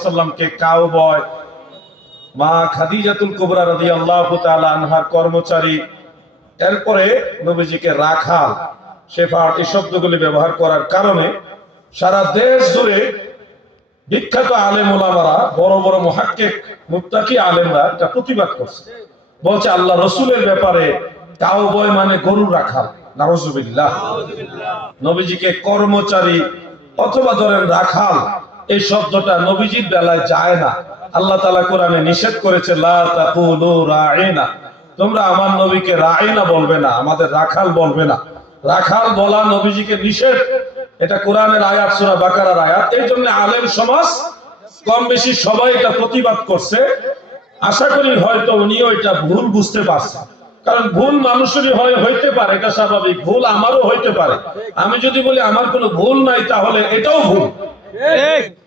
সাল্লামকে কাউবয়, মা খাদিজাতুল কুবরা রাদিয়াল্লাহু তাআলা আনহার কর্মচারী, এরপরে নবীজিকে রাখাল, শেফার্ড এই শব্দগুলি ব্যবহার করার কারণে সারা দেশ জুড়ে বিখ্যাত আলেম ওলামারা, বড় বড় মুহাক্কিক মুত্তাকি আলেমরা এটা প্রতিবাদ করছে। বলছে আল্লাহ রসুলের ব্যাপারে কাউবয় মানে গরু রাখাল, নাউজুবিল্লাহ। নবীজিকে কর্মচারী অথবা ধরেন রাখাল, এই শব্দটা নবীজির বেলায় যায় না। আল্লাহ তাআলা কোরআনে নিষেধ করেছে, লা তাকুলু রাঈনা, তোমরা আমার নবীকে রাঈনা বলবে না, আমাদের রাখাল বলবে না। রাখাল বলা নবীজিকে নিষেধ, এটা কোরআনের আয়াত, সূরা বাকারার আয়াত। এই জন্য আলেম সমাজ কম বেশি সবাই এটা প্রতিবাদ করছে। আশা করি হয়তো উনিও এটা ভুল বুঝতে পারছেন, কারণ ভুল মানুষেরই হইতে পারে, এটা স্বাভাবিক। ভুল আমারও হইতে পারে। আমি যদি বলি আমার কোনো ভুল নাই, তাহলে এটাও ভুল।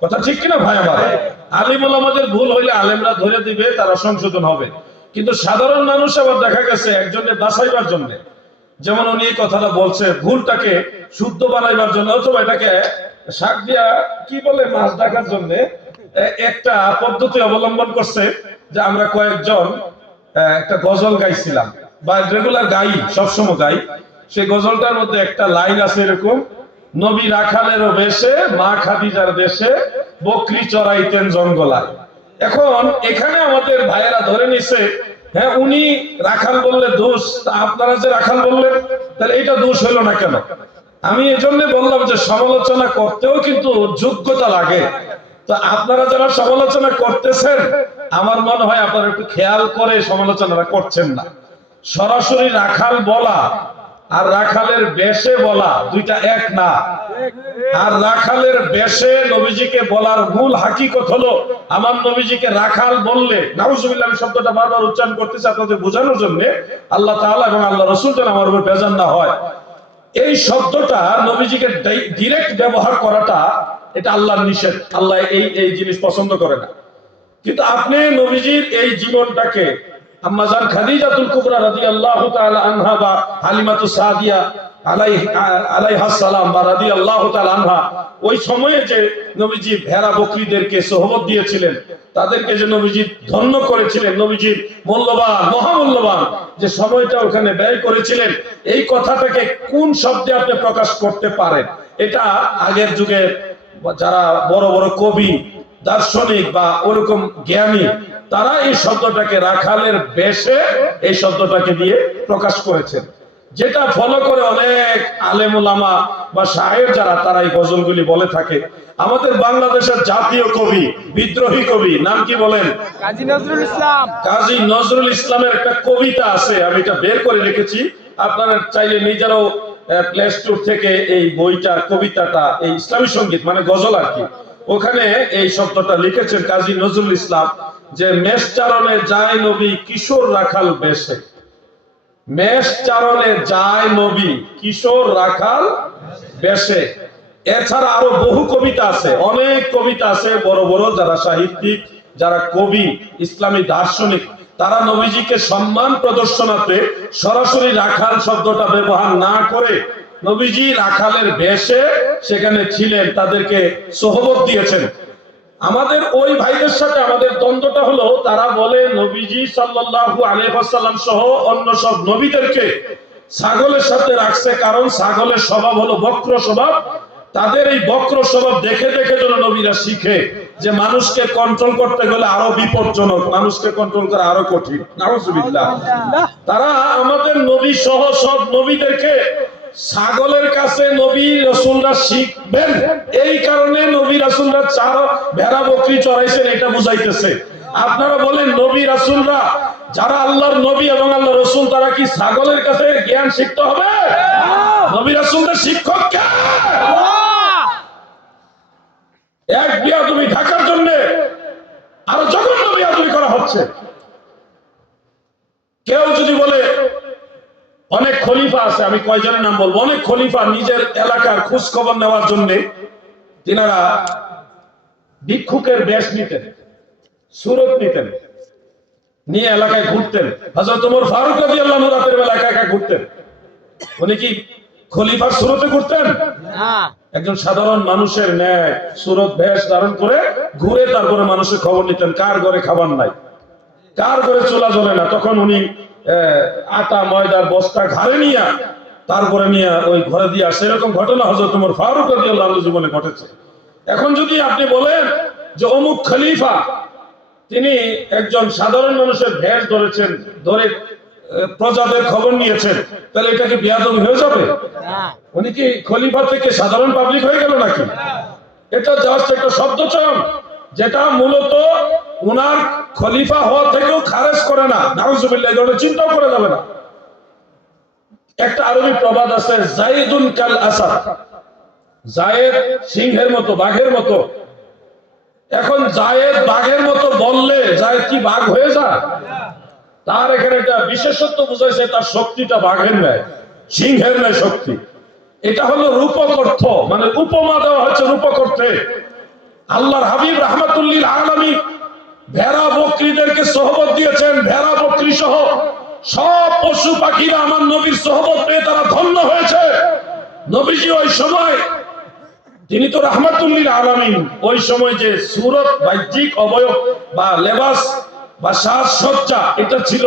কথা ঠিক কিনা ভাই আমার? আলিম ওলামাদের ভুল হইলে আলেমরা ধরে দিবে, তারা সংশোধন হবে। কিন্তু সাধারণ মানুষ আবার দেখা গেছে একজনের বাঁচাইবার জন্য, যেমন উনি এই কথাটা বলছে, ভুলটাকে শুদ্ধ বানাইবার জন্য অথবা এটাকে শাক দিয়া কি বলে মাছ ডাকার জন্য একটা পদ্ধতি অবলম্বন করছে, যে আমরা কয়েকজন একটা গজল গাইছিলাম, বা রেগুলার গাই, সবসময় গাই। সেই গজলটার মধ্যে একটা লাইন আছে এরকম, নবী রাখালেরও বেশে, মা খাদিজার দেশে বকরি চড়াইতেন জঙ্গলায়। এখন এখানে আমাদের ভাইয়েরা ধরে নিছে, হ্যাঁ উনি রাখাল বললে দোষ, আপনারা যে রাখাল বললেন, তাহলে এটা দোষ হলো না কেন? আমি এজন্য বললাম যে সমালোচনা করতেও কিন্তু যোগ্যতা লাগে। তো আপনারা যারা সমালোচনা করতেছেন, আমার মনে হয় আপনারা একটু খেয়াল করে সমালোচনাটা করছেন না। সরাসরি রাখাল বলা আর রাখালের বেশে বলা দুইটা এক না। আর রাখালের বেশে নবীজিকে বলার মূল হাকিকত হলো, আমার নবীজিকে রাখাল বললে, নাউজুবিল্লাহ, আমি শব্দটা বারবার উচ্চারণ করতেছি আপনাদের বোঝানোর জন্য, আল্লাহ তাআলা এবং আল্লাহ রাসূল যেন আমার উপর বেজার না হয়। এই শব্দটা নবীজিকে ডাইরেক্ট ব্যবহার করাটা, এটা আল্লাহর নিষেধ। আল্লাহ এই জিনিস পছন্দ করে না। কিন্তু আপনি নবীজির এই জীবনটাকে আম্মা জান খাদিজাতুল কুবরা রাদিয়াল্লাহু তাআলা আনহা বা হালিমাতুস সাদিয়া আলাইহা সালাম বা রাদিয়াল্লাহু তাআলা আনহা, ওই সময়ে যে নবীজি ভেড়া বকরিদেরকে সোহবত দিয়েছিলেন, তাদেরকে যে নবীজি ধন্য করেছিলেন, নবীজির মূল্যবান, মহামূল্যবান যে সময়টা ওখানে ব্যয় করেছিলেন, এই কথাটাকে কোন শব্দে আপনি প্রকাশ করতে পারেন? এটা আগের যুগে যারা বড় বড় কবি, দার্শনিক বা ওরকম জ্ঞানী, তারা এই শব্দটাকে রাখালের বেশে এই শব্দটাকে দিয়ে প্রকাশ করেছেন, যেটা ফলো করে অনেক আলেম ওলামা বা শায়ের যারা, তারা এই গজলগুলি বলে থাকে। আমাদের বাংলাদেশের জাতীয় কবি, বিদ্রোহী কবি, নাম কি বলেন? কাজী নজরুল ইসলাম। কাজী নজরুল ইসলামের একটা কবিতা আছে, আমি এটা বের করে রেখেছি। আপনারা চাইলে নিজেরাও প্লে স্টোর থেকে এই বইটা, কবিতাটা, এই ইসলামী সঙ্গীত মানে গজল আর কি, ওখানে এই শব্দটা লিখেছেন কাজী নজরুল ইসলাম, যে মেষ চারণে যায় নবী কিশোর রাখাল বেশে। মেষ চারণে যায় নবী কিশোর রাখাল বেশে। এছাড়া আরো বহু কবিতা আছে, অনেক কবিতা আছে, বড় বড় যারা সাহিত্যিক, যারা কবি, ইসলামী দার্শনিক, তারা নবীজিকে সম্মান প্রদর্শনাতে সরাসরি রাখাল শব্দটা ব্যবহার না করে নবীজি রাখালের বেশে সেখানে ছিলেন, তাদেরকে সোহবত দিয়েছেন। আমাদের ওই ভাইদের সাথে আমাদের দ্বন্দ্বটা হলো, তারা বলে নবীজি সাল্লাল্লাহু আলাইহি ওয়াসাল্লাম সহ অন্য সব নবীদেরকে ছাগলের সাথে রাখছে, কারণ ছাগলের স্বভাব হলো বক্র স্বভাব। তাদের এই বক্র স্বভাব দেখে দেখে যেন নবীরা শিখে যে মানুষকে কন্ট্রোল করতে গেলে আরো বিপজ্জনক, মানুষকে কন্ট্রোল করা আরো কঠিন। নাউজুবিল্লাহ। তারা আমাদের নবী সহ সব নবীদেরকে ছাগলের কাছে নবী রাসূলরা শিখবেন, এই কারণে নবী রাসূলরা ভেড়া বকরি চড়াইছেন, এটা বুঝাইতেছে। আপনারা বলেন নবী রাসূলরা যারা আল্লাহর নবী এবং আল্লাহ রাসূল, তারা কি ছাগলের কাছে জ্ঞান শিখতে হবে? নবী রাসূলদের শিক্ষক কে? এক বিয়াদবি ঢাকার জন্য আরো জঘন্য বিয়াদবি করা হচ্ছে। কেউ যদি বলে অনেক খলিফা আছে, আমি কয়জনের নাম বলবো, অনেক খলিফা নিজের এলাকার খোঁজ খবর নেওয়ার জন্য তিনারা ভিক্ষুকের বেশ নিতেন, সুরত নিতেন, নিয়ে এলাকায় ঘুরতেন। হযরত ওমর ফারুক রাদিয়াল্লাহু আনহু রাতের বেলা একা একা ঘুরতেন। উনি কি খলিফার সুরতে ঘুরতেন? একজন সাধারণ মানুষের ন্যায় সুরত বেশ ধারণ করে ঘুরে তারপরে মানুষের খবর নিতেন, কার ঘরে খাবার নাই, কার ঘরে চুলা জ্বলে না। তখন উনি আটা ময়দার বস্তা ঘাড়ে নিয়ে তারপরে নিয়ে ওই ঘরে দিয়ে আসে। এরকম ঘটনা হযরত ওমর ফারুক রাদিয়াল্লাহু আনহু জীবনে ঘটেছে। এখন যদি আপনি বলেন যে অমুক খলিফা তিনি একজন সাধারণ মানুষের ভেষ ধরেছেন, ধরে প্রজাদের খবর নিয়েছেন, তাহলে এটা কি বেয়াদবি হয়ে যাবে? উনি কি খলিফা থেকে সাধারণ পাবলিক হয়ে গেল নাকি? এটা জাস্ট একটা শব্দ চয়ন, যেটা মূলত উনার খলিফা হওয়া থেকেও খারেজ করে না। নাউজুবিল্লাহ, এই ধরনের চিন্তাও করা যাবে না। একটা আরবি প্রবাদ আছে, জাইদুন কাল আসাদ, জায়েদ সিংহের মতো, বাঘের মতো। এখন জায়েদ বাঘের মতো বললে জায়েদ কি বাঘ হয়ে যায়? তার এখানে একটা বিশেষত্ব বুঝাইছে, তার শক্তিটা বাঘের ন্যায়, সিংহের ন্যায় শক্তি। এটা হলো রূপক অর্থ, মানে উপমা দেওয়া হচ্ছে রূপক অর্থে। আল্লাহর হাবিব রাহমাতুল্লিল আলামিন ভেড়া বকরিদেরকে সোহবত দিয়েছেন। ভেড়া বকরি সহ সব পশু পাখিরা আমার নবীর সোহবত পেয়ে তারা ধন্য হয়েছে। নবীজি ওই সময়, তিনি তো রাহমাতুল্লিল আলামিন, ওই সময় যে সুরত বাহ্যিক অবয়ব বা লেবাস বা সাজসজ্জা, এটা ছিল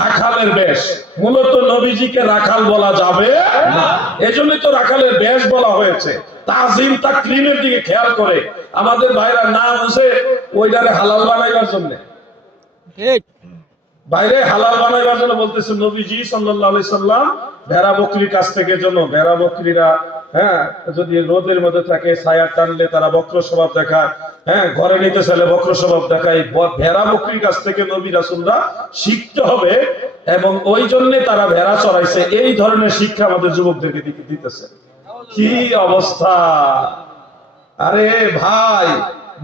রাখালের বেশ। মূলত নবীজিকে রাখাল বলা যাবে না, এজন্য তো রাখালের বেশ বলা হয়েছে। তাজিম তাকরিমের দিকে খেয়াল করে আমাদের ভাইরা না বুঝে ওইটারে হালাল বানাইবার জন্য, বাইরে হালাল বানাইবার জন্য বলতেছে নবীজি সাল্লাল্লাহু আলাইহি সাল্লাম ভেড়া বকরির কাছ থেকে জন্য, ভেড়া বকরিরা যদি রোদের মধ্যে থাকে, ছায়া টানলে তারা বক্র স্বভাব দেখায়, ঘরে নিতে চাইলে বক্র স্বভাব দেখায়। ভেড়া বকরির কাছ থেকে নবী রাসূলরা শিখতে হবে, এবং ওই জন্য তারা ভেড়া চড়াইছে। এই ধরনের শিক্ষা আমাদের যুবকদেরকে দিতেছে। কি অবস্থা! আরে ভাই,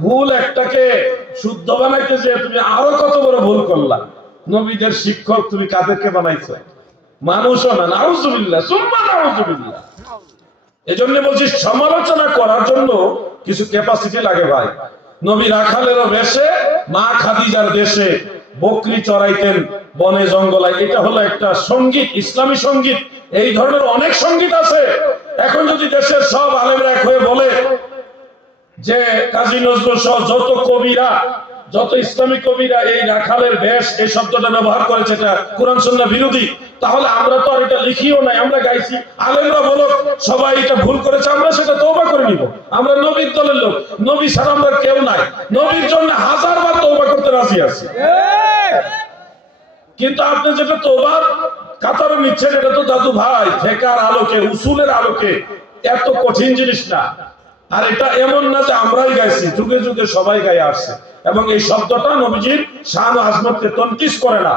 ভুল একটাকে শুদ্ধ বানাইতে যে তুমি আরো কত বড় ভুল করলা। নবীদের শিক্ষক তুমি কাদেরকে বানাইছো? মানুষও না। নাউজুবিল্লাহ সুম্মা নাউজুবিল্লাহ। এজন্য বলছি, সমালোচনা করার জন্য কিছু ক্যাপাসিটি লাগে ভাই। নবী রাখালেরও বেশে মা খাদিজার দেশে বকরি চড়াইতেন বনে জঙ্গলায়। এটা হলো একটা সঙ্গীত, ইসলামী সঙ্গীত। এই ধরনের অনেক সঙ্গীত আছে। এখন যদি দেশের সব আলেমরা এক হয়ে বলে যে কাজী নজরুল সহ যত কবিরা, যত ইসলামী কবিরা এই রাখালের বেশ এই শব্দটা ব্যবহার করেছে, এটা কোরআন সুন্নাহ বিরোধী, তাহলে আমরা তো আর এটা লিখিও নাই, আমরা গাইছি। আলেমরা বলো সবাই এটা ভুল করেছে, আমরা সেটা তওবা করে নিব। আমরা নবীর দলের লোক, নবী ছাড়া আমরা কেউ নাই। নবীর জন্য হাজারবার তওবা করতে রাজি আছি। কিন্তু আপনি যেটা তওবার কাতারে নিচ্ছেন, এটা তো দাদু ভাই ফিকহের আলোকে, উসুলের আলোকে, এত কঠিন জিনিস না। আর এটা এমন না যে আমরাই গাইছি, যুগে যুগে সবাই গায়ে আসছে। এবং এই শব্দটা নবীজির শান ও আজমতকে তনকিস করে না।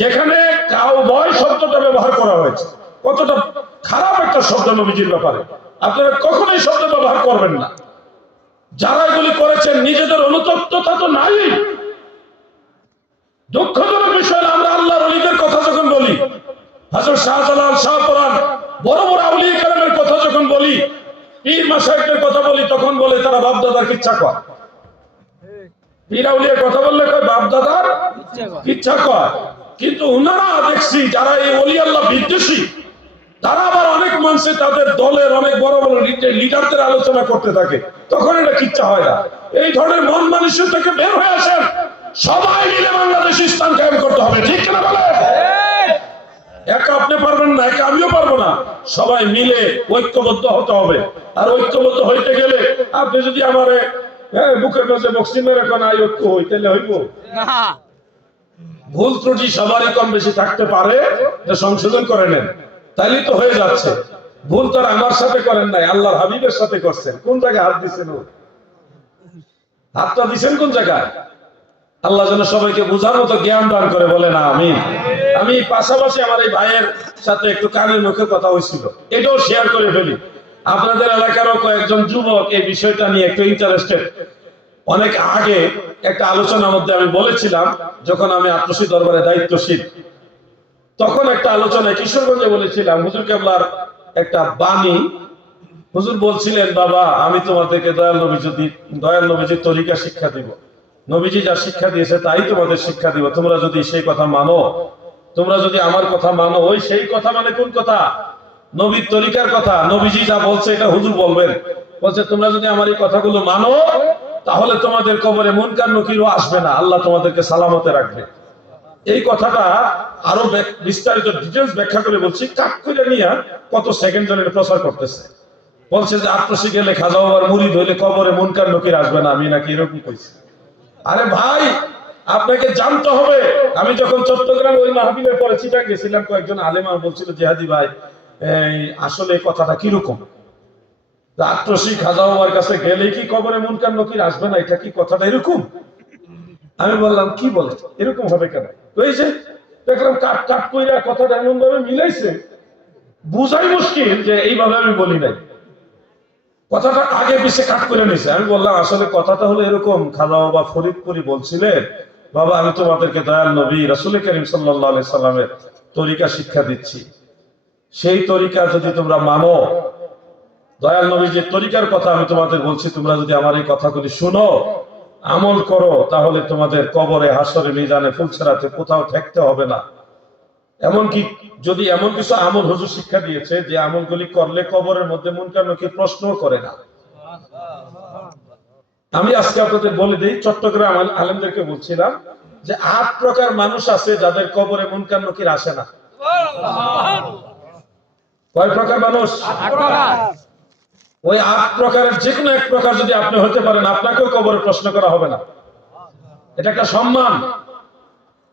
যেখানে কাউবয় শব্দটা ব্যবহার করা হয়েছে, কতটা খারাপ একটা শব্দ নবীজির ব্যাপারে, আপনারা কখনোই শব্দ ব্যবহার করবেন না। যারা এগুলি করেছেন নিজেদের অনুতপ্ততা তো নাই। দুঃখজনক বিষয়, আমরা আল্লাহর ওলিদের কথা যখন বলি, হযরত শাহজালাল, শাহপরান, বড় বড় আউলিয়া কেরামের কথা যখন বলি, পীর মাশায়েখদের কথা বলি, তখন বলে তারা বাপ দাদার কিচ্ছা কয়। পীর আউলিয়ার কথা বললে কয় বাপ দাদার কিচ্ছা কয়। কিন্তু উনারা দেখছি যারা এই ওলি আল্লাহ বিদ্বেষী, তারা আবার অনেক মঞ্চে তাদের দলের অনেক বড় বড় লিডারদের আলোচনা করতে থাকে, তখন এটা কিচ্ছা হয় না। এই ধরনের মন মানুষের থেকে বের হয়ে আসেন, সবাই মিলে বাংলাদেশ ইসলাম কায়েম করতে হবে। ঠিক কিনা বলেন? একা আপনি পারবেন না, একা আমিও পারবো না। সবাই মিলে ঐক্যবদ্ধ হতে হবে। আর ঐক্যবদ্ধ হইতে গেলে আপনি যদি আমার বুকের কাছে বক্সিং মেরে কোন ঐক্য হই, তাহলে হইব না। ভুল ত্রুটি সবারই কম বেশি থাকতে পারে, সংশোধন করে নেন, তাইলে তো হয়ে যাচ্ছে। ভুল তো আর আমার সাথে করেন নাই, আল্লাহর হাবিবের সাথে করছেন। কোন জায়গায় হাত দিচ্ছেন? হাতটা দিচ্ছেন কোন জায়গায়? আল্লাহ যেন সবাইকে বুঝার মতো জ্ঞান দান করে, বলে না আমিন। আমি পাশাপাশি আমার এই ভাইয়ের সাথে একটু কানের মুখে কথা হয়েছিল, এটাও শেয়ার করে ফেলি। আপনাদের এলাকারও কয়েকজন যুবক এই বিষয়টা নিয়ে একটু ইন্টারেস্টেড। অনেক আগে একটা আলোচনার মধ্যে আমি বলেছিলাম, যখন আমি আত্মসী দরবারে দায়িত্বশীল, তখন একটা আলোচনায় কিশোরগঞ্জে বলেছিলাম, হুজুর কেবলার একটা বাণী। হুজুর বলছিলেন, বাবা আমি তোমাদেরকে দয়াল নবীজির তরিকা শিক্ষা দিব। নবীজি যা শিক্ষা দিয়েছে তাই তোমাদের শিক্ষা দিব। তোমরা যদি সেই কথা মানো, তোমরা যদি আমার কথা মানো। ওই সেই কথা মানে কোন কথা? নবীর তরিকার কথা, নবীজি যা বলছে এটা হুজুর বলবেন। বলছে তোমরা যদি আমার এই কথাগুলো মানো তাহলে তোমাদের কবরে মুনকার নকিরও আসবে না, আল্লাহ তোমাদেরকে সালামতে রাখবে। এই কথাটা আরো বিস্তারিত ডিটেইলস ব্যাখ্যা করে বলছি, কাট করে নিয়ে কত সেকেন্ড ধরে প্রচার করতেছে। বলছে যে আত্মসি গেলে খাজা বাবার মুরিদ হইলে কবরে মুনকার নকির আসবে না, আমি নাকি এরকম কইছি। আরে ভাই আপনাকে জানতে হবে। আমি যখন চট্টগ্রাম ওই মাহফিলে পরে চিটা গেছিলাম, কয়েকজন আলেমা বলছিল জিহাদি ভাই আসলে কথাটা কিরকম, আত্মসি খাজা বাবার কাছে গেলে কি কবরে মুনকার নকির আসবে না, এটা কি কথাটা এরকম? আমি বললাম কি বলে এরকম হবে কেন? ওই যে দেখলাম কাট কাট কইরা কথাটা এমন ভাবে মিলাইছে, বুঝাই মুশকিল যে এইভাবে আমি বলি নাই, কথাটা আগে পিছে কাট করে নিছে। আমি বললাম আসলে কথাটা হলো এরকম, খাজা বাবা ফরিদপুরি বলছিলেন, বাবা আমি তোমাদেরকে দয়াল নবী রাসূল করিম সাল্লাল্লাহু আলাইহি সাল্লামের তরিকা শিক্ষা দিচ্ছি, সেই তরিকা যদি তোমরা মানো, দয়াল নবী যে তরিকার কথা আমি তোমাদের বলছি, তোমরা যদি আমার এই কথাগুলি শুনো, আমল করো, তাহলে তোমাদের কবরে হাসরে মিজানে ফুলছেরাতে কোথাও ঠেকতে হবে না। এমনকি যদি এমন কিছু আমল হুজুর শিক্ষা দিয়েছে যে আমলগুলি করলে কবরের মধ্যে মুনকার নকির প্রশ্নও করে না। আমি আজকে আপনাদের বলে দিই, চট্টগ্রাম আলেমদেরকে বলছিলাম যে ৮ প্রকার মানুষ আছে যাদের কবরে মুনকার নকির আসে না। কয় প্রকার মানুষ? ৮ প্রকার। ওই ৮ প্রকারের যে কোনো এক প্রকার যদি আপনি হতে পারেন, আপনাকেও কবরে প্রশ্ন করা হবে না, এটা একটা সম্মান।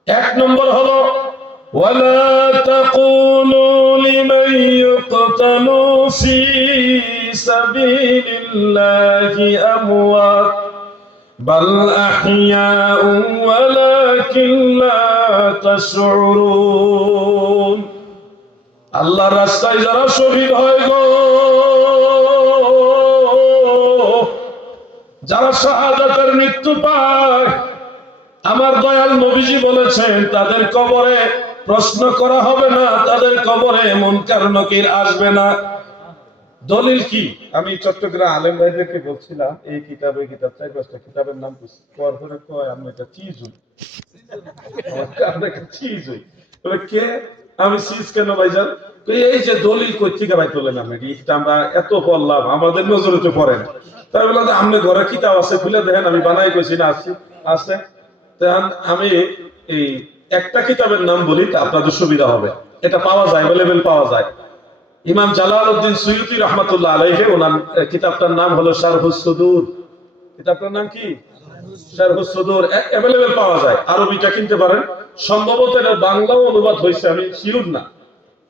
১ নম্বর হলো ওয়ালা তাকুলু লিমান ইউকতালু ফি সাবিলিল্লাহি আমওয়াত বাল আহইয়াউ ওয়ালাকিন লা তাশউরুন। আল্লাহর রাস্তায় যারা শহীদ হয় গো, যারা শাহাদাতের মৃত্যু পায়, আমার দয়াল নবীজি বলেছেন তাদের কবরে প্রশ্ন করা হবে না, তাদের কবরে মুনকার নকির আসবে না। দলিল কি? আমি চট্টগ্রাম আলেম ভাইদেরকে বলছিলাম এই কিতাব ৪-৫টা কিতাবের নাম পর করে কয় আমি এটা চিজ হই, আমরা একটা চিজ হই। বলে কে? আমি চিজ কেন ভাইজান? এই যে দলিল কই থেকে ভাই তোলেন আপনি, এটা আমরা এত পড়লাম আমাদের নজরে তো পড়েন। তাই বললাম যে আপনি ঘরে কিতাব আছে খুলে দেখেন, আমি বানাই কইছি না আছে। আমি এই একটা কিতাবের নাম বলি, আপনাদের সুবিধা হবে, এটা পাওয়া যায়, অ্যাভেলেবল পাওয়া যায়। ইমাম জালালউদ্দিন সুয়ুতী রাহমাতুল্লাহ আলাইহি, ওনার কিতাবটার নাম হলো শারহুস সুদূর। কিতাবটার নাম কি? শারহুস সুদূর। অ্যাভেলেবল পাওয়া যায়, আরবিটা কিনতে পারেন। সম্ভবত এটা বাংলাও অনুবাদ হয়েছে, আমি শিওর না,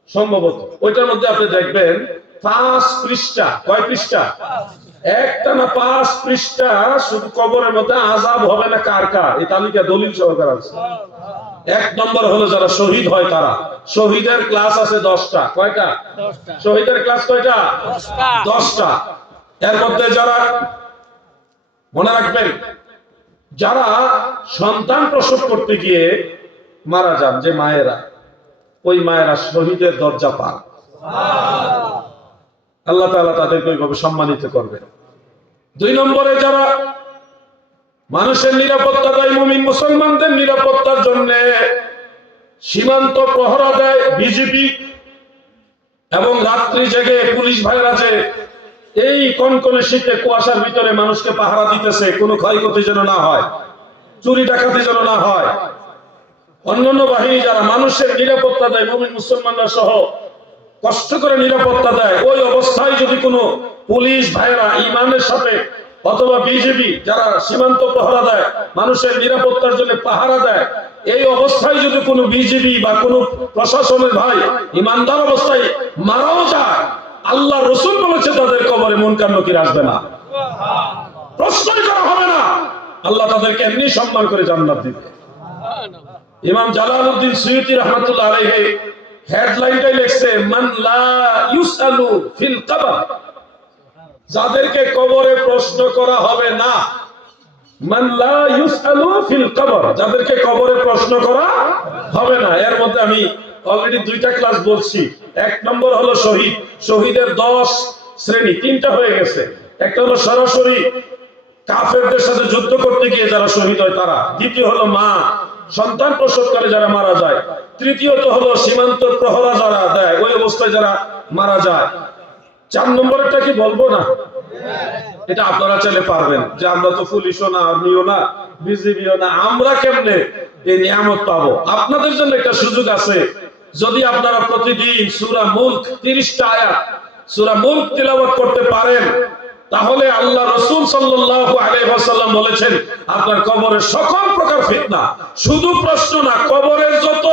সম্ভবত। ওইটার মধ্যে আপনি দেখবেন 5 পৃষ্ঠা। কয় পৃষ্ঠা? একটা না 5 পৃষ্ঠা শুধু কবরের মধ্যে আযাব হবে না কার কার, এই তালিকা দলিল সহকারে আছে। ১ নম্বর হলো যারা শহীদ হয় তারা। শহীদের ক্লাস আছে 10টা। কয়টা? 10টা। শহীদের ক্লাস কয়টা? 10টা। 10টা। এর মধ্যে যারা, মনে রাখবেন, যারা সন্তান প্রসব করতে গিয়ে মারা যান, যে মায়েরা, ওই মায়েরা শহীদের দরজা পান। আল্লাহ তাআলা তাদেরকে ওইভাবে সম্মানিত করবেন। ২ নম্বরে যারা মানুষের নিরাপত্তা দেয়, মুমিন মুসলমানদের নিরাপত্তার জন্য সীমান্ত প্রহরা দেয় বিজিবি, এবং রাত্রি জেগে পুলিশ ভাইরা যে এই কনকনে শীতে কুয়াশার ভিতরে মানুষকে পাহারা দিতেছে, কোনো ক্ষয়ক্ষতি যেন না হয়, চুরি ডাকাতি যেন না হয়। অন্যান্য বাহিনী যারা মানুষের নিরাপত্তা দেয়, মুমিন মুসলমানরা সহ কষ্ট করে নিরাপত্তা দেয়, ওই অবস্থায় যদি কোনো পুলিশ ভাইরা ইমানের সাথে অথবা বিজেপি যারা সীমান্ত প্রহরা দেয়, মানুষের নিরাপত্তার জন্য পাহারা দেয়, এই অবস্থায় যদি কোনো বিজেপি বা কোনো প্রশাসনের ভাই ইমানদার অবস্থায় মারাও যায়, আল্লাহ রাসূল বলেছে তাদের কবরে মুনকার নকির আসবে না, প্রশ্নই করা হবে না, আল্লাহ তাদেরকে এমনি সম্মান করে জান্নাত দিবে। ইমাম জালালউদ্দিন সুয়ুতী রাহমাতুল্লাহ আলাইহি হেডলাইনটাই লিখছে মান লা ইউসালু ফিল কবর, যাদেরকে কবরে প্রশ্ন করা হবে না। মান লা ইউসালু ফিল কবর, যাদেরকে কবরে প্রশ্ন করা হবে না। এর মধ্যে আমি অলরেডি 2টা ক্লাস বলছি। 1 নম্বর হলো শহীদ। শহীদের 10 শ্রেণী, 3টা হয়ে গেছে। একটা হলো সরাসরি কাফেরদের সাথে যুদ্ধ করতে গিয়ে যারা শহীদ হয় তারা। দ্বিতীয় হলো মা সন্তান প্রসবকালে যারা মারা যায়। তৃতীয়ত হলো সীমান্ত প্রহরা যারা দেয়, ওই অবস্থায় যারা মারা যায়। 4 নম্বরেরটা কি বলবো না? এটা আপনারা চাইলে পারবেন, যে আমরা তো পুলিশও না, আর্মিও না, বিজিবিও না, আমরা কেমনে এই নিয়ামত পাবো? আপনাদের জন্য একটা সুযোগ আছে। যদি আপনারা প্রতিদিন সূরা মুলক 30টা আয়াত সূরা মুলক তিলাওয়াত করতে পারেন, তাহলে আল্লাহ রাসূল সাল্লাল্লাহু আলাইহি ওয়াসাল্লাম বলেছেন আপনার কবরের সকল প্রকার ফিতনা, শুধু প্রশ্ন না, কবরের যত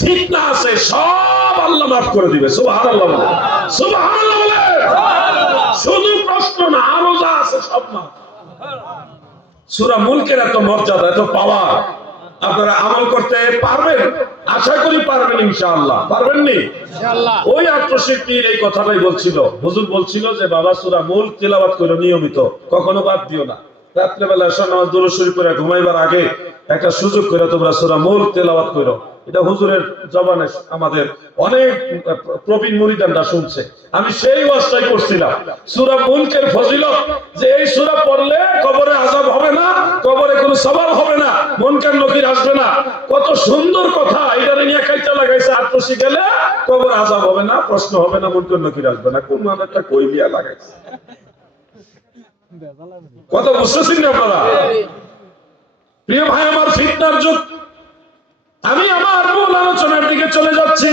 ফিতনা আছে সব আল্লাহ মাফ করে দিবে। সুবহানাল্লাহ বলে, সুবহানাল্লাহ বলে, শুধু প্রশ্ন না, আরো যা আছে সব মাফ। সূরা মুলকের এত মর্যাদা, এত পাওয়ার, আপনারা আমল করতে পারবেন? আশা করি পারবেন ইনশাআল্লাহ। পারবেন নি? ইনশাআল্লাহ। ওই আত্মশিক পীর এই কথাটাই বলছিল। হুজুর বলছিল যে বাবা সূরা মুলক তিলাওয়াত করো নিয়মিত, কখনো বাদ দিও না। রাত্রেবেলা এসে নামাজ দুরূদ শরীফ পড়ে ঘুমাইবার আগে একটা সুযোগ করে তোমরা সূরা মুলক তিলাওয়াত করো। এটা হুজুরের জবানে আমাদের অনেক প্রবীণ মুরিদানরা শুনছে। আমি সেই ওয়াজটাই করছিলাম, সূরা মুলকের ফজিলত, যে এই সূরা পড়লে কবরে আযাব হবে না, কবরে কোনো সওয়াল হবে না, মুনকার নকির আসবে না। কত সুন্দর কথা! এটা নিয়ে কাইটা লাগাইছে, আত্মশি গেলে কবরে আযাব হবে না, প্রশ্ন হবে না, মুনকার নকির আসবে না। কোন মানে একটা কইলিয়া লাগাইছে। কত বুঝতেছেন না আপনারা? প্রিয় ভাই আমার, ফিতনার যুগ। আমি আমার মূল আলোচনার দিকে চলে যাচ্ছি।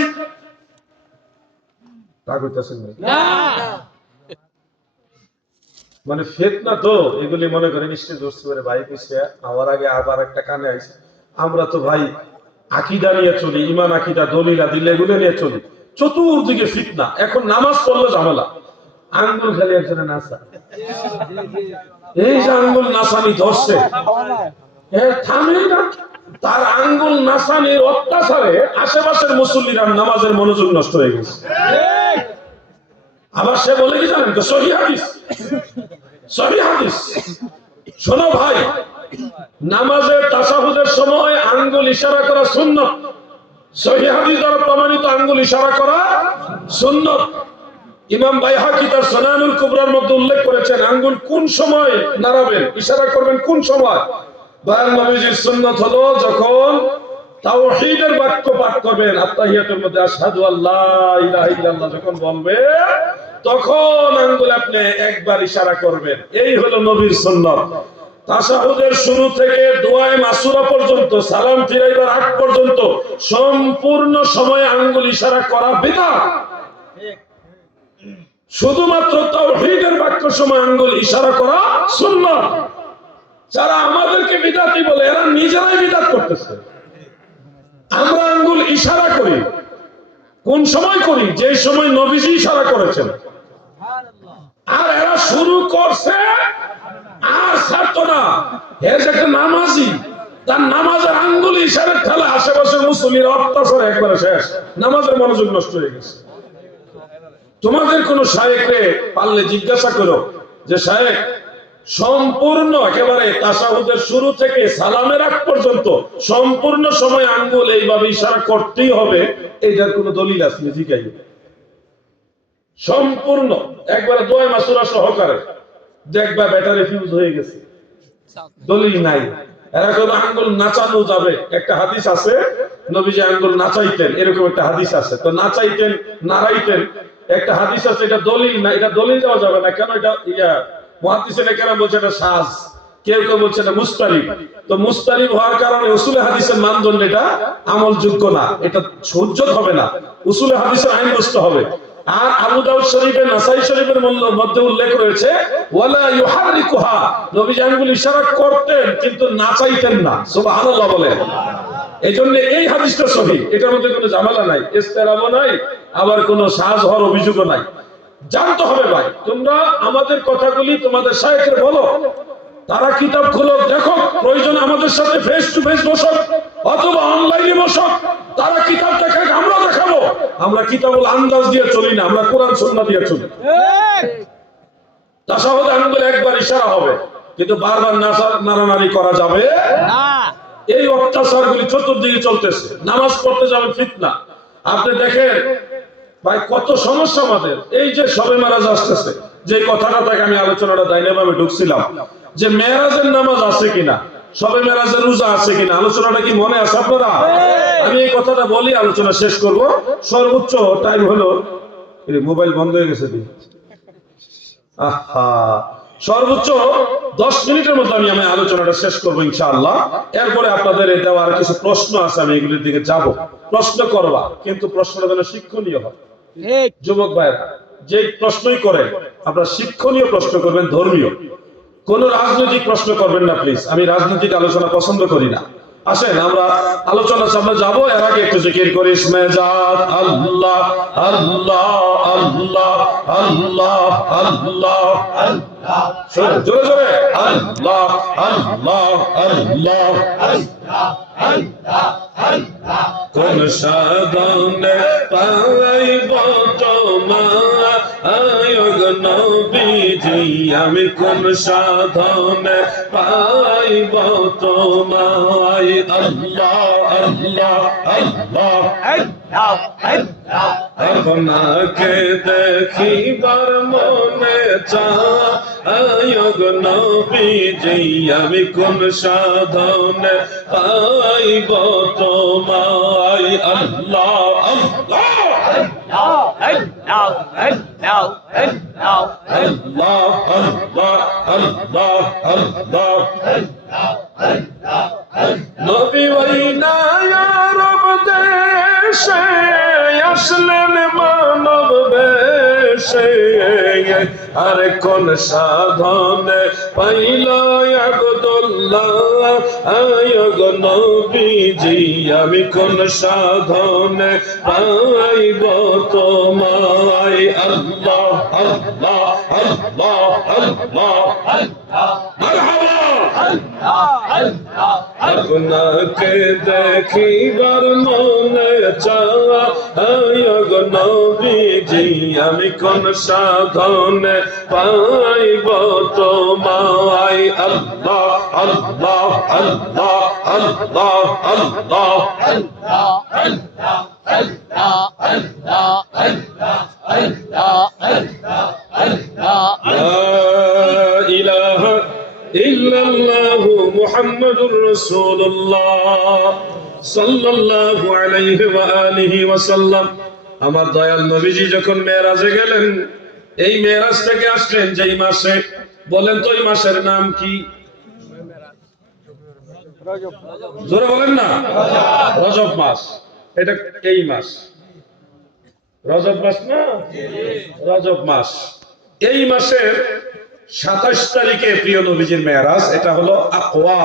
মানে ফিতনা তো এগুলি মনে করে নিশ্চয় দোস্ত করে ভাই কইছে আমার আগে আবার একটা কানে আইছে। আমরা তো ভাই আকীদা নিয়ে চলি, ঈমান আকীদা দলিলা দিলে এগুলো নিয়ে চলি। চতুর্দিকে ফিতনা। এখন নামাজ পড়লে ঝামেলা, আঙ্গুল খালি একজনে নাচা, এই যে আঙ্গুল নাচানি ধরছে, থামে না। তার আঙ্গুল নাচানির অত্যাচারে আশেপাশের মুসল্লিরা নামাজের মনোযোগ নষ্ট হয়ে গেছে। আবার সে বলে কি জানেন? সহিহ হাদিস, সহিহ হাদিস। শোনো ভাই, নামাজের তাশাহুদের সময় আঙ্গুল ইশারা করা সুন্নাত। সহিহ হাদিস দ্বারা প্রমাণিত আঙ্গুল ইশারা করা সুন্নাত। ইমাম বাইহাকি তার সুনানুল কুবরার মধ্যে উল্লেখ করেছেন আঙ্গুল কোন সময় নাড়াবেন, ইশারা করবেন কোন সময়। দয়াল নবীজির সুন্নাত হলো যখন তাওহীদের বাক্য পাঠ করবেন, আত্তাহিয়াতুর মধ্যে আশহাদু আল্লা ইলাহা ইল্লাল্লাহ যখন বলবে, তখন আঙ্গুল আপনি একবার ইশারা করবেন। এই হলো নবীর সুন্নাত। তাশাহুদের শুরু থেকে দোয়ায়ে মাসুরা পর্যন্ত, সালাম ফিরাইবার আগ পর্যন্ত সম্পূর্ণ সময় আঙ্গুল ইশারা করা বিদআত। শুধুমাত্র তাওহীদের বাক্য সময় আঙ্গুল ইশারা করা সুন্নাত। যারা আমাদেরকে বিদআতি বলে, এরা নিজেরাই বিদআত করতেছে। আমরা আঙ্গুল ইশারা করি কোন সময় করি? যে সময় নবীজি ইশারা করেছেন। আর এরা শুরু করছে আর ছাড়তো না। এর যে একটা নামাজি, তার নামাজের আঙ্গুল ইশারার ঠেলা আশেপাশের মুসল্লিরা অত্যাচারে একবারে শেষ, নামাজের মনোযোগ নষ্ট হয়ে গেছে। তোমাদের কোন শায়েখকে পারলে জিজ্ঞাসা করো যে শায়েখ, সম্পূর্ণ একেবারে তাশাহুদের শুরু থেকে সালামের আগ পর্যন্ত সম্পূর্ণ সময় আঙ্গুল এইভাবে ইশারা করতেই হবে, এইটার কোন দলিল আছে? জিজ্ঞাসা সম্পূর্ণ একবারে দোয়া মাসুরা সহকারে। দেখবা ব্যাটারি ফিউজ হয়ে গেছে, দলিল নাই। এরা কোন আঙ্গুল নাচানো যাবে? একটা হাদিস আছে নবীজি আঙ্গুল নাচাইতেন, এরকম একটা হাদিস আছে। তো নাচাইতেন, নাড়াইতেন, একটা হাদিস আছে, এটা দলিল না, এটা দলিল দেওয়া যাবে না। কেন? এটা মুহাদ্দিসিনে কেরাম বলছে এটা শায, কেউ কেউ বলছে এটা মুস্তারিব। তো মুস্তারিব হওয়ার কারণে উসুলে হাদিসের মানদণ্ড এটা আমলযোগ্য না, এটা হুজ্জত হবে না। উসুলে হাদিসের আইন বুঝতে হবে। আর আবু দাউদ শরীফে, নাসাই শরীফের মধ্যে উল্লেখ রয়েছে ওয়ালা ইউহারিকুহা, নবী আঙ্গুল ইশারা করতেন কিন্তু নাচাইতেন না। সুবহানাল্লাহ বলেন। এইজন্য এই হাদিসটা সহিহ, এটার মধ্যে কোনো ঝামেলা নাই, ইসতিরাবও নাই, আবার কোনো শায হওয়ার অভিযোগও নাই। জানতে হবে ভাই, তোমরা আমাদের কথাগুলি তোমাদের শায়েখকে বলো, তারা কিতাব খুলো, দেখো, প্রয়োজন আমাদের সাথে ফেস টু ফেস বসো অথবা অনলাইনে বসো, তারা কিতাব দেখাক, আমরা দেখাবো। আমরা কিতাবুল আন্দাজ দিয়ে চলি না, আমরা কোরআন সুন্নাহ দিয়ে চলি। তাশাহুদ আঙ্গুল একবার ইশারা হবে, কিন্তু বারবার নাড়ানাড়ি করা যাবে না। এই অত্যাচারগুলি চতুর্দিকে চলতেছে। নামাজ পড়তে যাবেন ফিতনা। আপনি দেখেন ভাই কত সমস্যা আমাদের। এই যে শবে মেরাজ আসতেছে, যে কথাটা থেকে আমি আলোচনাটা দাইনাভাবে ঢুকছিলাম যে মেরাজের নামাজ আছে কিনা, শবে মেরাজের রোজা আছে কিনা, আলোচনাটা কি মনে আছে আপনারা? আমি এই কথাটা বলি, আলোচনা শেষ করব। সর্বোচ্চ টাইম হলো মোবাইল বন্ধ হয়ে গেছে। আহা, সর্বোচ্চ 10 মিনিটের মধ্যে আমি আলোচনাটা শেষ করবো ইনশাআল্লাহ। এরপরে আপনাদের দেওয়া আর কিছু প্রশ্ন আছে, আমি এগুলির দিকে যাব। প্রশ্ন করবা, কিন্তু প্রশ্নটা যেন শিক্ষণীয় হয়। যুবক ভাইরা, যে প্রশ্নই করেন আপনারা শিক্ষণীয় প্রশ্ন করবেন, ধর্মীয়। কোন রাজনৈতিক প্রশ্ন করবেন না প্লিজ, আমি রাজনৈতিক আলোচনা পছন্দ করি না। আসেন আমরা আলোচনার সামনে যাবো, এর আগে একটু জিকির করি। ইসমে জাত আল্লাহ আল্লাহ আল্লাহ আল্লাহ আল্লাহ আল্লাহ, জোরে জোরে আল্লাহ আল্লাহ আল্লাহ আল্লাহ। কোন সাধনে পাইব তোমায় গো নবীজি, আমি কোন সাধনে পাইব তোমায়? আল্লাহ আল্লাহ আল্লাহ আপনাকে দেখিবার মনে চায় গো নবীজি, আমি কোন সাধনে পাইব তোমায়? আল্লাহ আল্লাহ আল্লাহ আল্লাহ আল্লাহ আল্লাহ। নবী ওই নায়ারব দেশে আসলেন মানব বেশে, আর কোন সাধনে পাইল আব্দুল্লাহ আয়গ নবীজি, আমি কোন সাধনে পাইব তোমায়? আল্লাহ আল্লাহ আল্লাহ আল্লাহ মারহাবা। আপনাকে দেখিবার মনে চায় গো নবীজি, আমি কোন সাধনে পাইব তোমায়? আল্লাহ আল্লাহ আল্লাহ আল্লাহ আল্লাহ ইলাহা ইল্লাল্লাহু মুহাম্মাদুর রাসূলুল্লাহ সাল্লাল্লাহু আলাইহি ওয়া আলিহি ওয়া সাল্লাম। আমার দয়াল নবীজি যখন মেরাজে গেলেন, এই মেরাজ থেকে আসলেন যেই মাসে, বলেন তো এই মাসের নাম কি? জোরে বলেন না। রজব মাস। এটা এই মাস রজব মাস না? রজব মাস। এই মাসের 27 তারিখে প্রিয় নবীজির মেরাজ। এটা হলো আকওয়া,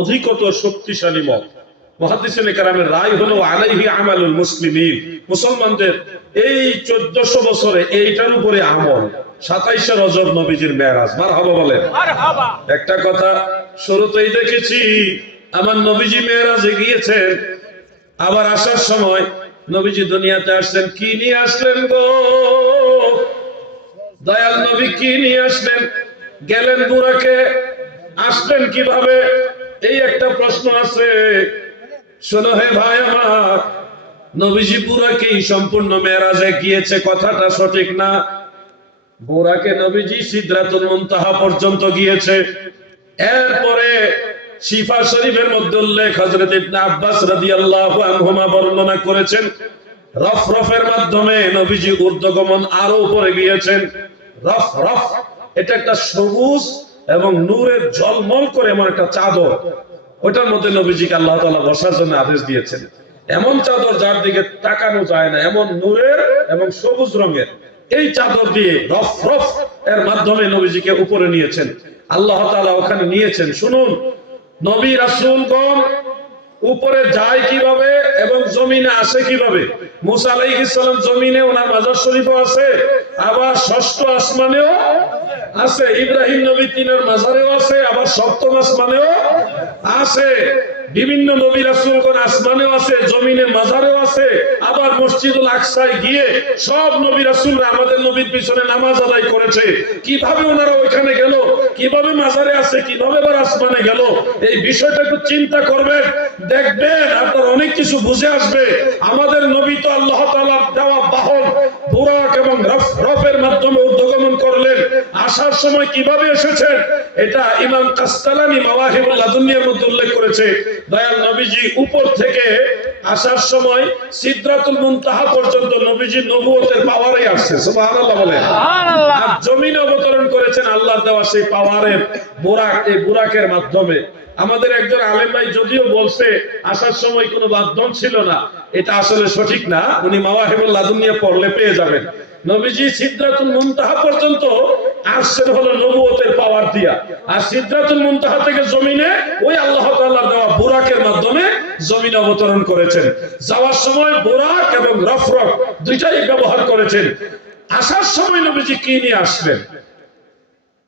অধিকতর শক্তিশালী মত। মুহাদ্দিসিনে কেরামের রায় হলো আলাইহি আমালুল মুসলিমিন, মুসলমানদের এই 1400 বছরে এইটার উপরে আমল। 27শে রজব নবীজির মেরাজ। মারহাবা বলেন। মারহাবা। একটা কথা শুরুতেই দেখেছি, আমার নবীজি মেরাজে গিয়েছেন, আবার আসার সময় নবীজি দুনিয়াতে আসলেন। কি নিয়ে আসলেন গো? দয়াল নবী কি নিয়ে আসলেন? গেলেন বুরাকে, আসলেন কিভাবে? এই একটা প্রশ্ন আছে। শোনো হে ভাই আমার, নবীজি বুরাকেই সম্পূর্ণ মেরাজে গিয়েছে, কথাটা সঠিক না। বুরাকে নবীজি সিদরাতুল মুনতাহা পর্যন্ত গিয়েছে। এরপরে শিফা শরীফের মধ্যে উল্লেখ, হযরত ইবনে আব্বাস রাদিয়াল্লাহু আনহুমা বর্ণনা করেছেন, রফরফের মাধ্যমে নবীজি ঊর্ধ্বগমন আরো উপরে গিয়েছেন। রফরফ এটা একটা সবুজ এবং নূরের ঝলমল করে এমন একটা চাদর, ওটার মধ্যে নবীজিকে আল্লাহ তাআলা বসার জন্য আদেশ দিয়েছেন। এমন চাদর যার দিকে তাকানো যায় না, এমন নূরের এবং সবুজ রঙের। এই চাদর দিয়ে রফরফ এর মাধ্যমে নবীজিকে উপরে নিয়েছেন আল্লাহ তাআলা, ওখানে নিয়েছেন। শুনুন, নবী রাসূলগণ উপরে যায় কিভাবে এবং জমিনে আসে কিভাবে? মুসা আলাইহিস সালাম জমিনে, ওনার মাজার শরীফও আছে, আবার ষষ্ঠ আসমানেও আছে। ইব্রাহিম নবী তিনের মাজারেও আছে, আবার সপ্তম আসমানেও আছে। বিভিন্ন নবী রাসূলগণ আসমানেও আছে, জমিনে মাজারেও আছে, আবার মসজিদুল আকসায় গিয়ে সব নবী রাসূলরা আমাদের নবীর পিছনে নামাজ আদায় করেছে। কিভাবে ওনারা ওইখানে গেল, কিভাবে মাজারে আছে, কিভাবে আবার আসমানে গেল, এই বিষয়টা একটু চিন্তা করবেন, দেখবেন আপনার অনেক কিছু বুঝে আসবে। আমাদের নবী তো আল্লাহ তাআলার দেওয়া বাহন বুরাক এবং রফের মাধ্যমে ঊর্ধ্বগমন করলেন। আসার সময় কিভাবে এসেছেন এটা ইমাম কাসতালানী মাওয়াহিবুল লাদুনিয়ার মধ্যে উল্লেখ করেছে। দয়াল নবীজি উপর থেকে আসার সময় সিদরাতুল মুনতাহা পর্যন্ত নবীজি নবুয়তের পাওয়ারে আসছে, সুবহানাল্লাহ বলেন। আর জমিনে অবতরণ করেছেন আল্লাহর দেওয়া সেই পাওয়ারের বুরাক, এই বুরাকের মাধ্যমে। আমাদের একজন আলেম ভাই যদিও বলছে আসার সময় কোনো মাধ্যম ছিল না, এটা আসলে সঠিক না। উনি মাওয়াহিবুল লাদুনিয়া পড়লে পেয়ে যাবেন। নবীজি সিদরাতুল মুনতাহা পর্যন্ত আসছেন হলো নবুয়তের পাওয়ার দিয়া, আর সিদরাতুল মুনতাহা থেকে জমিনে ওই আল্লাহ তাআলার দেওয়া বুরাকের মাধ্যমে জমিনে অবতরণ করেছেন। যাওয়ার সময় বুরাক এবং রফরক দুইটাই ব্যবহার করেছেন। আসার সময় নবীজি কি নিয়ে আসলেন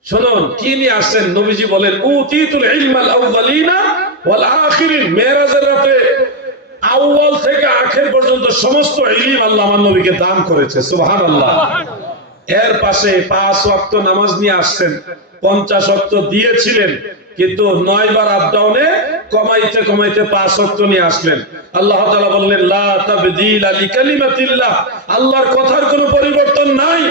শুনুন, কি নিয়ে আসছেন। নবীজি বলেন উতিতুল ইলমাল আউয়ালিনা ওয়াল আখিরিন। মেরাজের রাতে আউয়াল থেকে আখির পর্যন্ত সমস্ত ইলম আল্লাহ আমার নবীকে দান করেছে, সুবহানাল্লাহ। এর পাশে 5 ওয়াক্ত নামাজ নিয়ে আসছেন। 50 ওয়াক্ত দিয়েছিলেন, কিন্তু 9 বার আপ ডাউনে কমাইতে কমাইতে 5 ওয়াক্ত নিয়ে আসলেন। আল্লাহ তাআলা বললেন লা তাবদীলা লিকালিমাতিল্লাহ, আল্লাহর কথার কোনো পরিবর্তন নাই।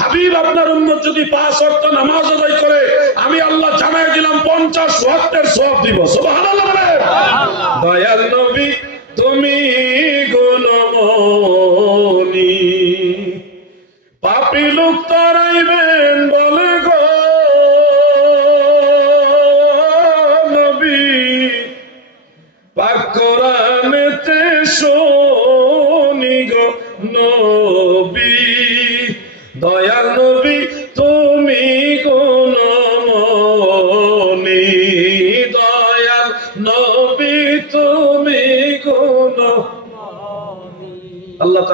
হাবিব আপনার উম্মত যদি 5 ওয়াক্ত নামাজ আদায় করে, আমি আল্লাহ জানাই দিলাম 50 ওয়াক্তের সওয়াব দিব, সুবহানাল্লাহ। দয়াল নবী তুমি গুণমণি, পাপী লোক তারাইবেন বলে গো নবী, পাক কোরআনেতে শুনি গো নবী। দয়াল নবী তুমি গুণমণি, দয়াল নবী তুমি গুণমণি। আল্লাহ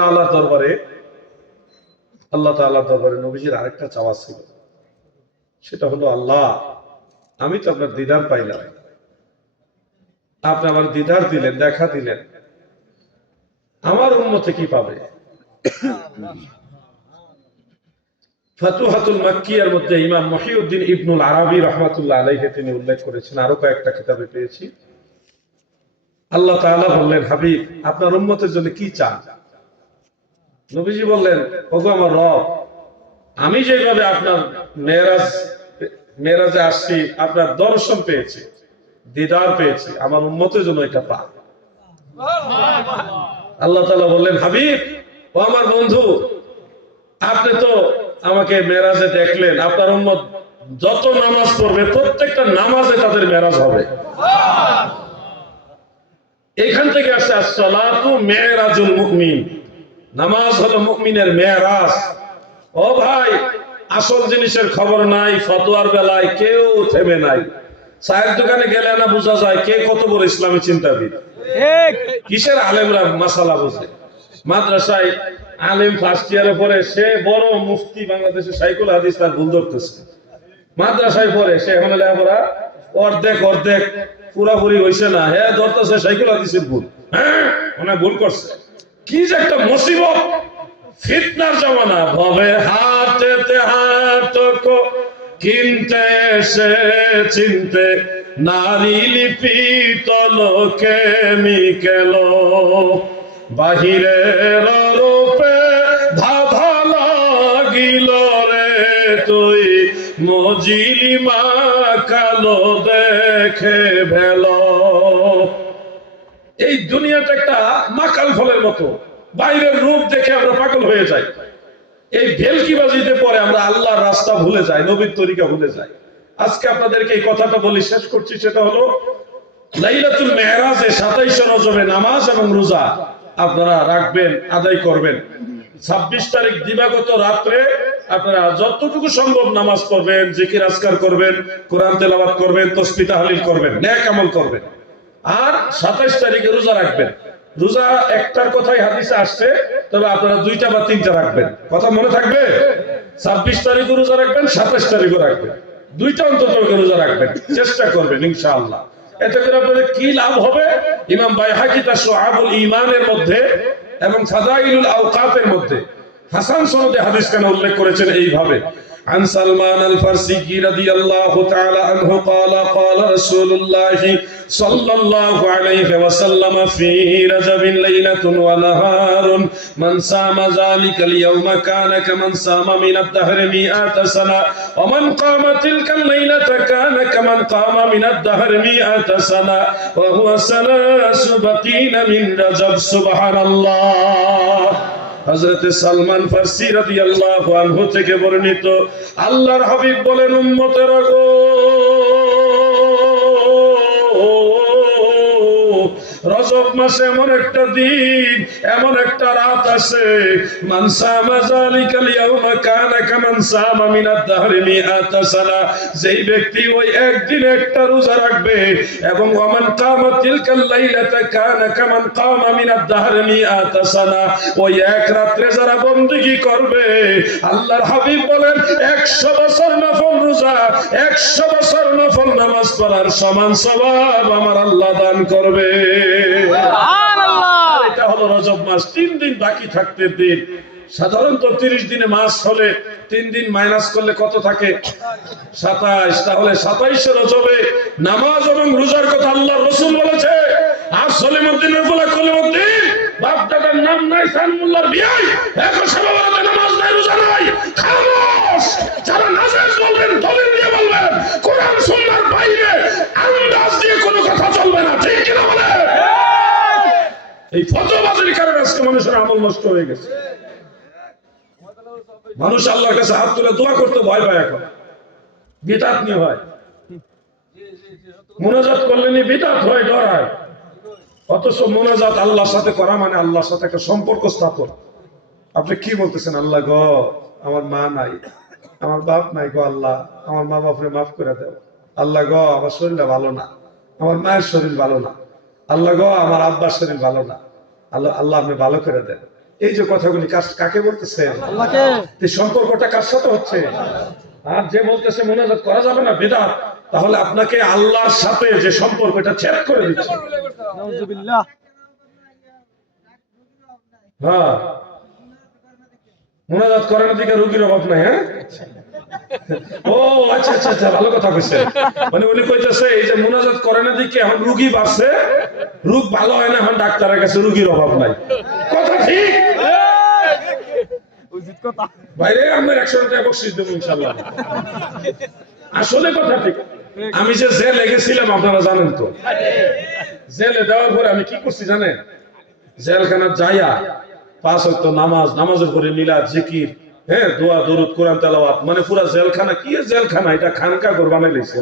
তাআলার দরবারে নবীজির আরেকটা চাওয়া ছিল, সেটা হলো আল্লাহ আমি তো আপনার দিদার পাইলাম, আপনি আমার দিদার দিলেন, দেখা দিলেন, আমার উম্মতে কি পাবে? ফাতুহাতুল মাক্কিয়ার মধ্যে ইমাম মহিউদ্দিন ইবনুল আরাবী রাহমাতুল্লাহ আলাইহি তিনি উল্লেখ করেছেন, আরো কয়েকটা কিতাবে পেয়েছি। আল্লাহ তাআলা বললেন হাবিব আপনার উম্মতের জন্য কি চান? নবীজি বললেন ওগো আমার রব, আমি যেভাবে আপনার মেরাজে আসছি, আপনার দর্শন পেয়েছি, দিদার পেয়েছি, আমার উম্মতের জন্য এটা পাক। আল্লাহ তাআলা বললেন হাবিব ও আমার বন্ধু, আপনি তো আমাকে মেরাজে দেখলেন, আপনার উম্মত যত নামাজ পড়বে প্রত্যেকটা নামাজে তাদের মেরাজ হবে। এখান থেকে আসছে আসসালাতু মেরাজুল মুমিন, নামাজ হলো মুমিনের মেরাজ। ও ভাই, আসল জিনিসের খবর নাই, ফতোয়ার বেলায় কেউ থেমে নাই। চায়ের দোকানে গেলে না বোঝা যায় কে কত বড় ইসলামী চিন্তাবিদ। কিসের আলেমরা মাসালা বোঝে? মাদ্রাসায় আলেম ফার্স্ট ইয়ারে পড়ে, সে বড় মুফতি, বাংলাদেশে শাইখুল হাদিস তার ভুল ধরতেছে। মাদ্রাসায় পড়ে সে এখন লেখাপড়া অর্ধেক অর্ধেক, পুরাপুরি হইছে না, হ্যাঁ ধরতেছে শাইখুল হাদিসের ভুল, হ্যাঁ অনেক ভুল করছে। কি যে একটা মুসিবত, ফিতনার জামানা। ভবে হাতেতে হাত কো কিনতে এসে চিনতে, নারী লিপিত লোকে মিকেল, বাহিরের রূপে ধাঁধা লাগিল রে তুই, মজিলি মা কালো দেখে ভেল। এই দুনিয়াটা একটা মাকাল ফলের মতো, বাইরের রূপ দেখে আমরা পাগল হয়ে যাই। এই ভেলকিবাজিতে পরে আমরা আল্লাহর রাস্তা ভুলে যাই, নবীর তরিকা ভুলে যাই। আজকে আপনাদেরকে এই কথাটা বলি, শেষ করছি। সেটা হলো লাইলাতুল মেরাজে 27 রজবে নামাজ এবং রোজা আপনারা রাখবেন, আদায় করবেন। 26 তারিখ দিবাগত রাত্রে আপনারা যতটুকু সম্ভব নামাজ পড়বেন, জিকির আজকার করবেন, কোরআন তেলাওয়াত করবেন, তাসবিহ তাহলিল করবেন, নেক আমল করবেন। আর 27 তারিখে রোজা রাখবেন। রোজা একটার কথাই হাদিসে আসছে, তবে আপনারা 2টা বা 3টা রাখবেন। কথা মনে থাকবে? 26 তারিখে রোজা রাখবেন, 27 তারিখে রাখবেন, 2টা অন্তত রোজা রাখবেন, চেষ্টা করবেন ইনশাআল্লাহ। এতে করে আপনাদের কি লাভ হবে? ইমাম বাইহাকি তার শুআবুল ঈমানের মধ্যে এবং ফাদাইলুল আওকাতের মধ্যে হাসান সনদে হাদিস কেন উল্লেখ করেছেন এইভাবে। عن سلمان الفارسي رضي الله تعالى عنه قال قال رسول الله সাল্লাল্লাহু আলাইহি ওয়াসাল্লাম ফি রাজাবিন লাইলাতুন ওয়া নাহারুন মান সামা যালিকাল ইয়াওমা কানা কামান সামা মিনাদ দাহরি মিআত সানা ওয়া মান কামা তিলকাল লাইলাতা কানা কামান কামা মিনাদ দাহরি মিআত সানা ওয়া হুয়া সালাসু বাকিনা মিন রাজাব সুবহানাল্লাহ। হযরত সালমান ফারসি রাদিয়াল্লাহু আনহু থেকে বর্ণিত, আল্লাহর হাবিব বলেন, উম্মতেরা গো, রজব মাসে এমন একটা দিন, এমন একটা রাত আছে, মান সামা যালিকাল ইয়াওমা কানা কামান সামা মিনাদ দাহরি মিআত সানা, যেই ব্যক্তি ওই একদিন একটা রোজা রাখবে এবং ওয়ামান কামা তিলকাল লাইলাতা কানা কামান কামা মিনাদ দাহরি মিআত সানা, ওই এক রাতে যারা বندگی করবে, আল্লাহর হাবিব বলেন 100 বছর নফল রোজা, 100 বছর নফল নামাজ পড়ার সমান সওয়াব আমার আল্লাহ দান করবে। সুবহানাল্লাহ। এটা হলো রজব মাস, 3 দিন বাকি থাকতে দিন। সাধারণত 30 দিনে মাস হলে 3 দিন মাইনাস করলে কত থাকে? 27। তাহলে 27 রজবে নামাজ এবং রোজার কথা আল্লাহর রাসূল বলেছে। আর সলিমউদ্দিনের বলা কলিমউদ্দিন, বাপ দাদার নাম নাই, সানমুল্লাহর বিয়াই, এখন সবাইতে নামাজ নাই, রোজা নাই, খামোশ। যারা নাজায়েজ বলবেন দলিল দিয়ে বলবেন, কোরআন সুন্নাহর বাইরে আন্দাজ দিয়ে কোনো কথা চলবে না, ঠিক কি না বলে? এই ফতোয়াবাজির কারণে আজকে মানুষের আমল নষ্ট হয়ে গেছে। মানুষ আল্লাহর কাছে হাত তুলে দোয়া করতে ভয় পায়, এখন বিদআত নিয়ে হয়, মুনাজাত করলে নি বিদআত হয়, ডর হয়। অথচ মুনাজাত আল্লাহর সাথে করা মানে আল্লাহর সাথে একটা সম্পর্ক স্থাপন। আপনি কি বলতেছেন? আল্লাহ গো, আমার মা নাই, আমার বাপ নাই গো, আল্লাহ আমার মা বাপরে মাফ করে দাও। আল্লাহ গো, আমার শরীরটা ভালো না, আমার মায়ের শরীর ভালো না। আল্লাহ গো, আমার আব্বার শরীর ভালো না, আল্লাহ আল্লাহ আপনি ভালো করে দেন। এই যে কথাগুলি কাকে বলতেছেন? আল্লাহকে। এই সম্পর্কটা কার সাথে হচ্ছে? আর যে বলতেছে মুনাজাত করা যাবে না, বিদআত, তাহলে আপনাকে আল্লাহর সাথে যে সম্পর্ক এটা ছেদ করে দিচ্ছে। নাউযুবিল্লাহ। হ্যাঁ, মুনাজাত করার দিকে রোগীর অভাব নাই। হ্যাঁ, ও আচ্ছা আচ্ছা আচ্ছা, ভালো কথা কইছে। মানে উনি কইতেছে এই যে মুনাজাত করেন দিকে এখন রোগী বাড়ছে, রোগ ভালো হয় না, এখন ডাক্তারের কাছে রোগীর অভাব নাই। কথা ঠিক? উচিত কথা। বাইরে আমরা 100 টাকা বকশিশ দেব ইনশাআল্লাহ। আসলে কথা ঠিক। আমি যে জেলে গেছিলাম আপনারা জানেন তো, জেলে যাওয়ার পরে আমি কি করছি জানেন? জেলখানা যাইয়া 5 ওয়াক্ত নামাজ, নামাজের পরে মিলাদ, জিকির, হ্যাঁ, দোয়া, দরুদ, কোরআন তেলাওয়াত, মানে পুরা জেলখানা। কি জেলখানা, এটা খানকা ঘর বানাই লইছে।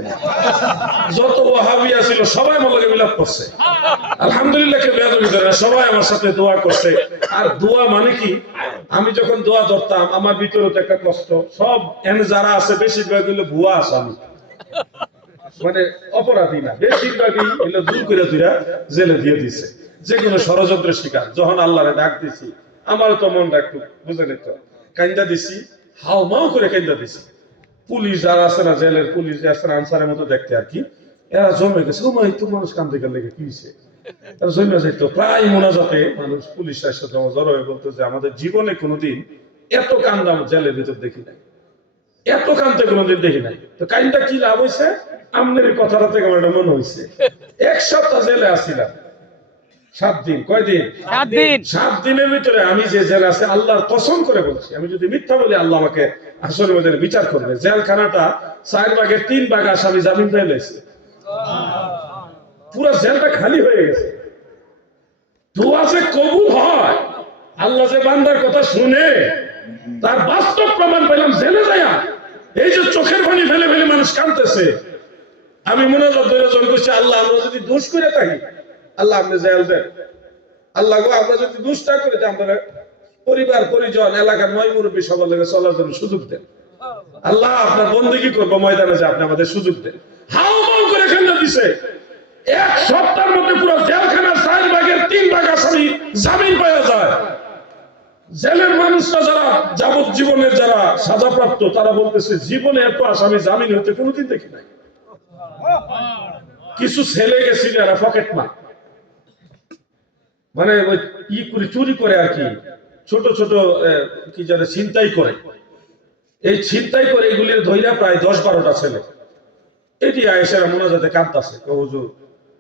যত ওয়াহাবিয়া ছিল সবাই আমার লগে মিলাদ করছে। আলহামদুলিল্লাহ, কে বেয়াদবি করে না, সবাই আমার সাথে দোয়া করছে। আর দোয়া মানে কি, আমি যখন দোয়া ধরতাম আমার ভিতরে তো একটা কষ্ট। সব এনে যারা আছে বেশিরভাগ হইলো ভুয়া আসামি, মানে অপরাধী না, বেশিরভাগই হইলো জোর করে তুইরা জেলে দিয়ে দিছে, যে কোনো ষড়যন্ত্রের শিকার। যখন আল্লাহরে ডাক দিছি, আমারও তো মনটা একটু বুঝে নিত, কান্দা দিছি, হাও মাও করে কান্দা দিছি। পুলিশ যারা আছে না, জেলের পুলিশ যে আছে না, আনসারের মতো দেখতে আর কি, এরা জমে গেছে। ও মাই, তো মানুষ কান্দে গেলে কি হয়েছে, তারা জমে যাইত। প্রায় মোনাজাতে মানুষ পুলিশের সাথে জড়ো হয়ে বলতো যে আমাদের জীবনে কোনোদিন এত কান্দা জেলের ভিতর দেখি নাই, এত কান্দতে কোনোদিন দেখি নাই। তো কান্দা কি লাভ হয়েছে? আমনের কথাটা থেকে আমার মনে হয়েছে 1 সপ্তাহ জেলে আসছিলাম, 7 দিন। কয়দিন? 7 দিন। 7 দিনের ভিতরে আমি যে জেলে আছে, আল্লাহর কসম করে বলছি, আমি যদি মিথ্যা বলি আল্লাহ আমাকে আসলে ময়দানে বিচার করবে। জেলখানাটা 4 ভাগের 3 ভাগ আসামি জামিন পেয়ে গেছে, পুরো জেলটা খালি হয়ে গেছে। দোয়া যে কবুল হয়, আল্লাহ যে বান্দার কথা শুনে, তার বাস্তব প্রমাণ পেলাম জেলে যায়া। এই যে চোখের পানি ফেলে ফেলে মানুষ কাঁদতেছে, আমি মুনাজাত ধরে জন করছি, আল্লাহ আমরা যদি দোষ করে থাকি, আল্লাহ আপনি জেল দেন। আল্লাহ গো, আমরা যদি দুষ্টা করি, আমরা পরিবার পরিজন এলাকার 9 মুরব্বী সবার লেগে চলার জন্য সুযোগ দেন। আল্লাহ আপনার বন্দেগী করবো ময়দানে, যে আপনি আমাদের সুযোগ দেন। হাও মাও করে কান্না দিছে। 1 সপ্তাহের মধ্যে পুরো জেলখানার 4 ভাগের 3 ভাগ আসামি জামিন পাওয়া যায়। জেলের মানুষরা যারা যাবজ্জীবনের যারা সাজাপ্রাপ্ত, তারা বলতেছে জীবনে এত আসামি জামিন হতে কোনোদিন দেখি নাই। কিছু ছেলে গেছিল এরা পকেট মার, মানে ওই ই করে চুরি করে আর কি, ছোট ছোট কি জানে ছিনতাই করে। এই ছিনতাই করে এগুলির ধইরা প্রায় 10-12টা ছেলে এটি আয়েশারা মুনাজাতে কাঁদতাছে, হুজুর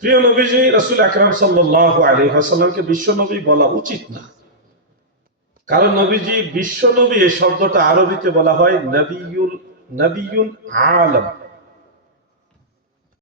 প্রিয় নবীজি রাসূল আকরাম সাল্লাল্লাহু আলাইহি ওয়াসাল্লামকে বিশ্ব নবী বলা উচিত না, কারণ নবীজি বিশ্ব নবী এই শব্দটা আরবিতে বলা হয় নবিয়ুল, নবিয়ুন আলম,